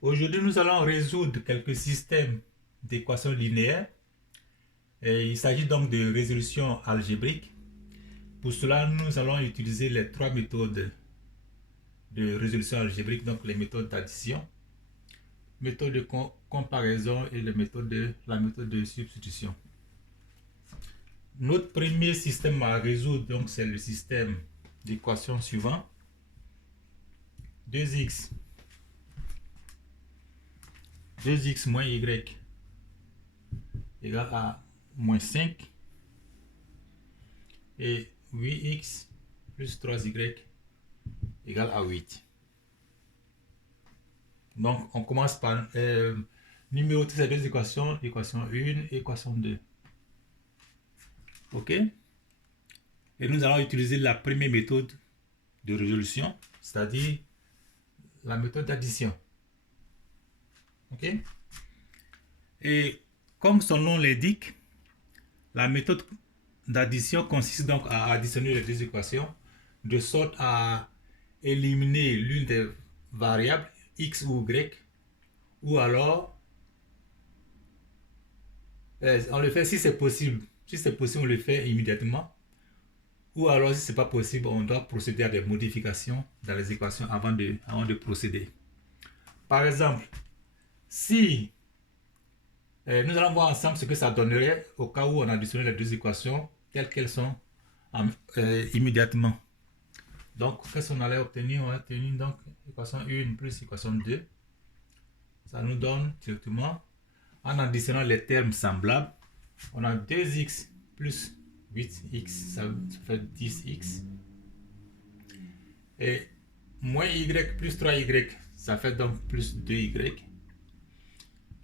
Aujourd'hui, nous allons résoudre quelques systèmes d'équations linéaires. Et il s'agit donc de résolution algébrique. Pour cela, nous allons utiliser les trois méthodes de résolution algébrique, donc les méthodes d'addition, méthode de comparaison et la méthode de substitution. Notre premier système à résoudre, donc, c'est le système d'équation suivant. 2x moins y égale à moins 5 et 8x plus 3y égale à 8. Donc, on commence par numéroter ces deux équations, équation 1 et équation 2. OK? Et nous allons utiliser la première méthode de résolution, c'est-à-dire la méthode d'addition. OK? Et comme son nom l'indique, la méthode d'addition consiste donc à additionner les deux équations de sorte à éliminer l'une des variables x ou y, ou alors on le fait si c'est possible. Si c'est possible, on le fait immédiatement. Ou alors, si ce n'est pas possible, on doit procéder à des modifications dans les équations avant de procéder. Par exemple, si nous allons voir ensemble ce que ça donnerait au cas où on additionne les deux équations telles qu'elles sont immédiatement. Donc, qu'est-ce qu'on allait obtenir? On va obtenir donc équation 1 plus équation 2. Ça nous donne directement, en additionnant les termes semblables, on a 2x plus 8x, ça fait 10x. Et moins y plus 3y, ça fait donc plus 2y,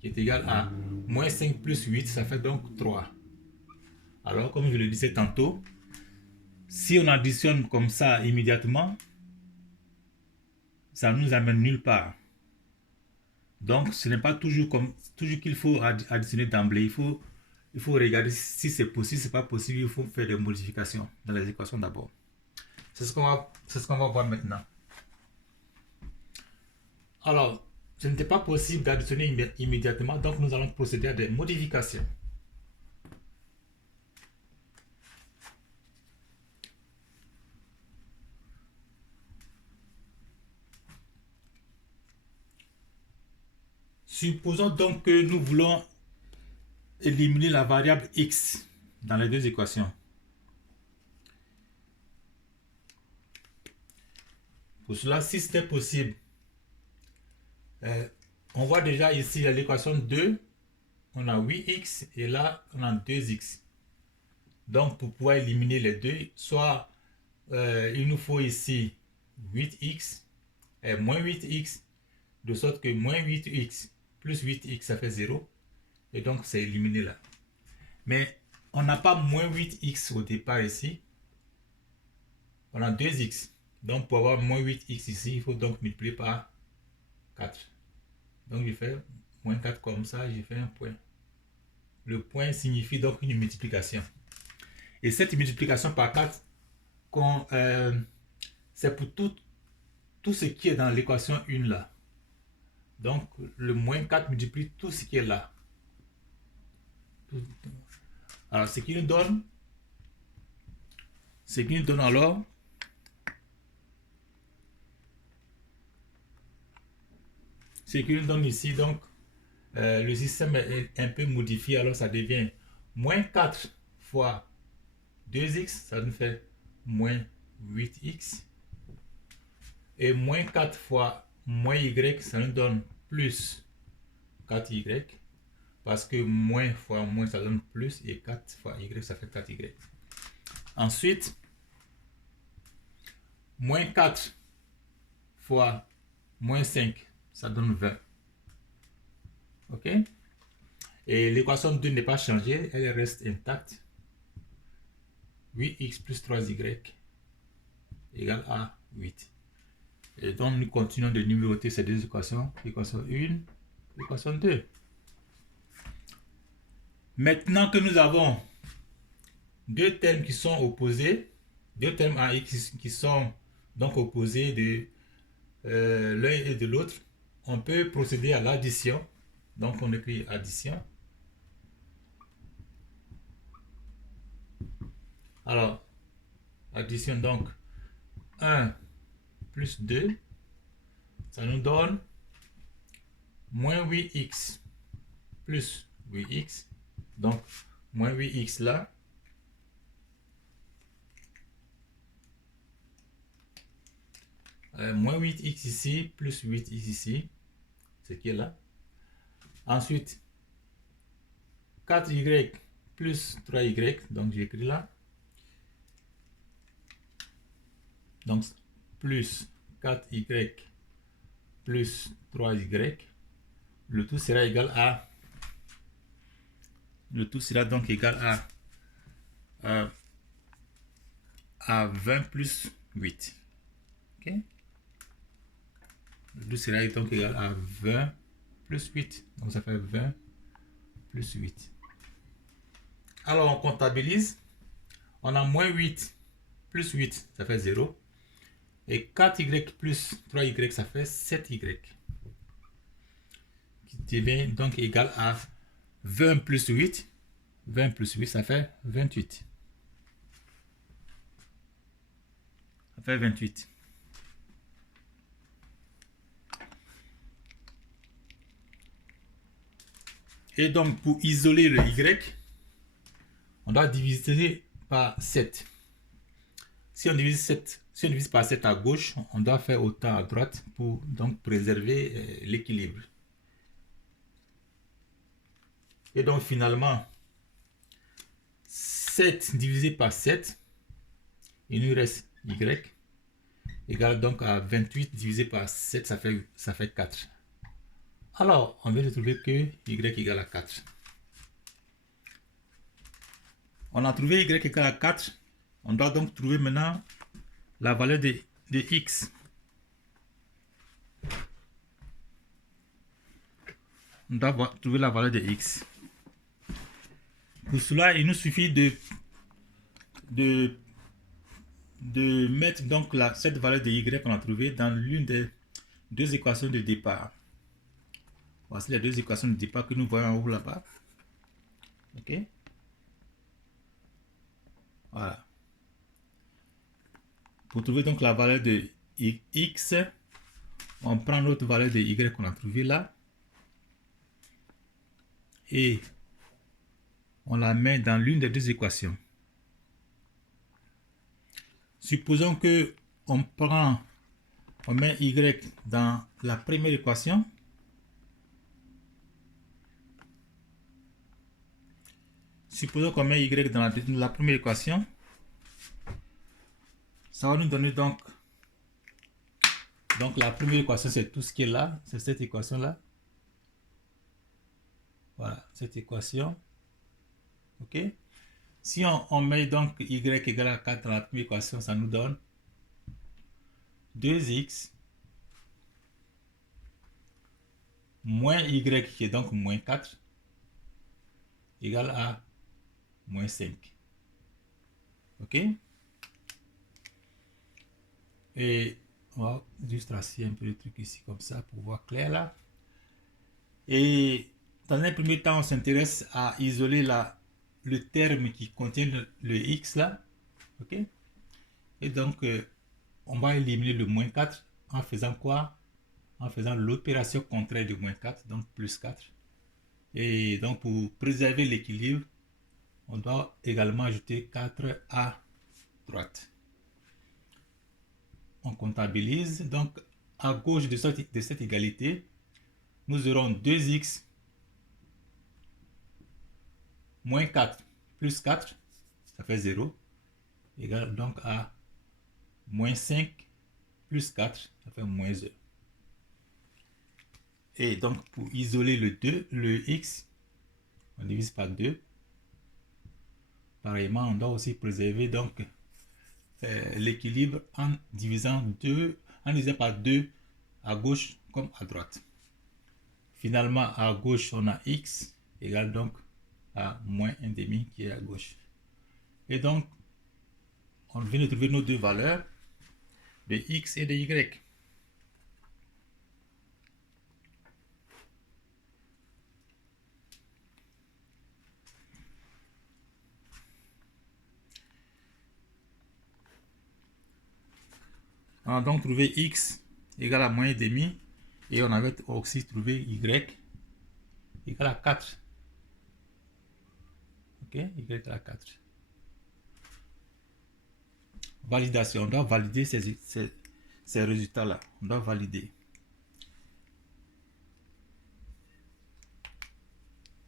qui est égal à moins 5 plus 8, ça fait donc 3. Alors, comme je le disais tantôt, si on additionne comme ça immédiatement, ça ne nous amène nulle part. Donc, ce n'est pas toujours qu'il faut additionner d'emblée. Il faut regarder si c'est possible, si ce n'est pas possible, il faut faire des modifications dans les équations d'abord. C'est ce qu'on va voir maintenant. Alors, ce n'était pas possible d'additionner immédiatement, donc nous allons procéder à des modifications. Supposons donc que nous voulons éliminer la variable x dans les deux équations. Pour cela, si c'était possible, on voit déjà ici à l'équation 2, on a 8x et là, on a 2x. Donc, pour pouvoir éliminer les deux, soit il nous faut ici 8x et moins 8x, de sorte que moins 8x plus 8x, ça fait 0. Et donc, c'est éliminé là. Mais on n'a pas moins 8x au départ ici. On a 2x. Donc, pour avoir moins 8x ici, il faut donc multiplier par 4. Donc, je fais moins 4 comme ça, j'ai fait un point. Le point signifie donc une multiplication. Et cette multiplication par 4, c'est pour tout ce qui est dans l'équation 1 là. Donc, le moins 4 multiplie tout ce qui est là. Alors, ce qui nous donne alors, ce qui nous donne ici, donc, le système est un peu modifié, alors ça devient moins 4 fois 2x, ça nous fait moins 8x. Et moins 4 fois moins y, ça nous donne plus 4y. Parce que moins fois moins, ça donne plus. Et 4 fois y, ça fait 4y. Ensuite, moins 4 fois moins 5, ça donne 20. OK? Et l'équation 2 n'est pas changée, elle reste intacte. 8x plus 3y égale à 8. Et donc, nous continuons de numéroter ces deux équations. Équation 1, équation 2. Maintenant que nous avons deux termes qui sont opposés, deux termes à x qui sont donc opposés de l'un et de l'autre, on peut procéder à l'addition. Donc on écrit addition. Alors, addition donc 1 plus 2, ça nous donne moins 8x plus 8x. Donc, moins 8x là. Moins 8x ici, plus 8x ici. Ce qui est là. Ensuite, 4y plus 3y. Donc, j'écris là. Donc, plus 4y plus 3y. Le tout sera égal à... Le tout sera donc égal à 20 plus 8. Ok? Le tout sera donc égal à 20 plus 8. Donc, ça fait 20 plus 8. Alors, on comptabilise. On a moins 8 plus 8, ça fait 0. Et 4y plus 3y, ça fait 7y. Qui devient donc égal à 20 plus 8. 20 plus 8, ça fait 28. Ça fait 28. Et donc, pour isoler le y, on doit diviser par 7. Si on divise par 7 à gauche, on doit faire autant à droite pour donc préserver l'équilibre. Et donc finalement, 7 divisé par 7, il nous reste y, égale donc à 28 divisé par 7, ça fait 4. Alors, on vient de trouver que y égale à 4. On a trouvé y égale à 4. On doit donc trouver maintenant la valeur de x. On doit trouver la valeur de x. Pour cela, il nous suffit de mettre donc cette valeur de y qu'on a trouvée dans l'une des deux équations de départ. Voici les deux équations de départ que nous voyons en haut là-bas. Ok? Voilà. Pour trouver donc la valeur de x, on prend notre valeur de y qu'on a trouvée là. Et on la met dans l'une des deux équations. Supposons que on met y dans la première équation. Supposons qu'on met y dans la première équation. Ça va nous donner donc la première équation, c'est tout ce qui est là, c'est cette équation là. Voilà, cette équation. Ok. Si on met donc y égale à 4 dans la première équation, ça nous donne 2x moins y qui est donc moins 4 égale à moins 5. Ok. Et on va juste tracer un peu le truc ici comme ça pour voir clair là. Et dans un premier temps, on s'intéresse à isoler le terme qui contient le x là. Ok. Et donc, on va éliminer le moins 4 en faisant quoi? En faisant l'opération contraire de moins 4, donc plus 4. Et donc, pour préserver l'équilibre, on doit également ajouter 4 à droite. On comptabilise. Donc, à gauche de cette égalité, nous aurons 2x moins 4 plus 4, ça fait 0, égale donc à moins 5 plus 4, ça fait moins 1. Et donc, pour isoler le x, on divise par 2. Pareillement, on doit aussi préserver donc l'équilibre en divisant par 2 à gauche comme à droite. Finalement, à gauche, on a x égale donc à moins 1,5 qui est à gauche. Et donc, on vient de trouver nos deux valeurs de x et de y. On a donc trouvé x égale à moins 1,5 et on avait aussi trouvé y égale à 4. Ok, y égale à 4. Validation, on doit valider ces résultats-là. On doit valider.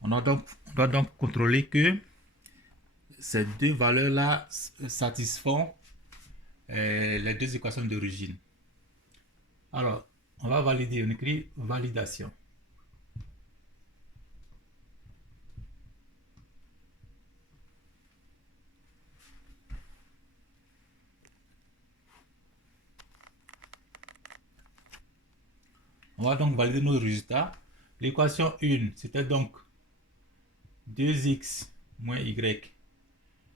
On doit donc contrôler que ces deux valeurs-là satisfont les deux équations d'origine. Alors, on va valider, on écrit validation. On va donc valider nos résultats. L'équation 1, c'était donc 2x moins y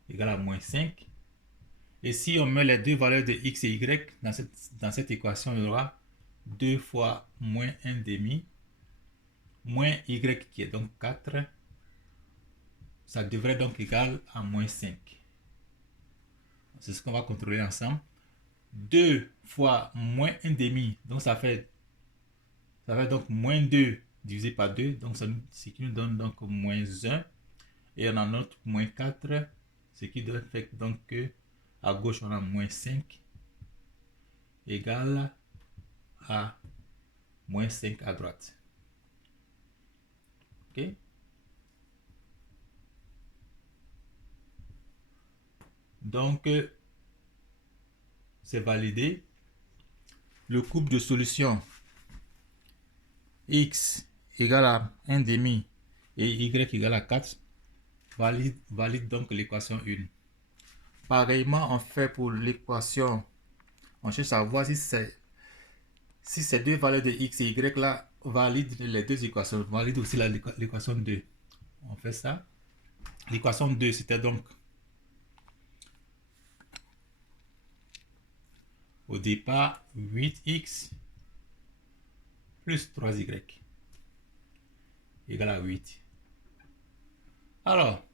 égale à moins 5. Et si on met les deux valeurs de x et y dans cette équation, il y aura 2 fois moins 1,5 moins y qui est donc 4. Ça devrait donc égal à moins 5. C'est ce qu'on va contrôler ensemble. 2 fois moins 1,5, donc ça fait donc moins 2 divisé par 2, donc ce qui nous donne donc moins 1. Et on a notre moins 4, ce qui fait donc que à gauche on a moins 5 égale à moins 5 à droite. Ok? Donc, c'est validé. Le couple de solutions x égale à 1,5 et y égale à 4 valide donc l'équation 1. Pareillement, on fait pour l'équation. On cherche à voir si ces deux valeurs de x et y là valident les deux équations, valide aussi l'équation 2. On fait ça. L'équation 2, c'était donc au départ 8x plus 3y égale à 8. Alors,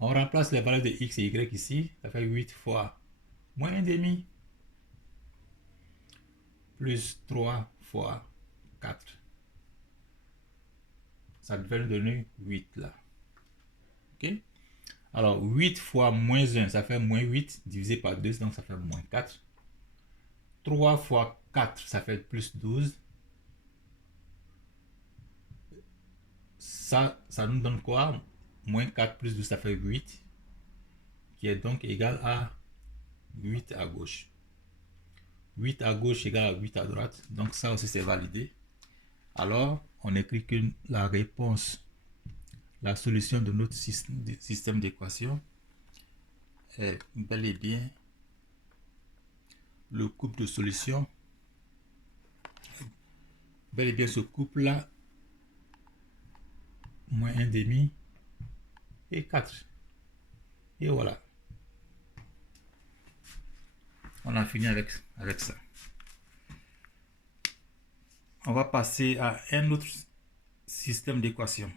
on remplace les valeurs de x et y ici. Ça fait 8 fois moins 1,5 plus 3 fois 4. Ça devait nous donner 8 là. Ok? Alors, 8 fois moins 1, ça fait moins 8 divisé par 2, donc ça fait moins 4. 3 fois 4, ça fait plus 12. Ça nous donne quoi? Moins 4 plus 12, ça fait 8. Qui est donc égal à 8 à gauche. 8 à gauche égale à 8 à droite. Donc ça aussi c'est validé. Alors, on écrit que la réponse, la solution de notre système d'équation est bel et bien le couple de solutions. Bel et bien ce couple-là, moins 1,5 et 4. Et voilà. On a fini avec ça. On va passer à un autre système d'équation.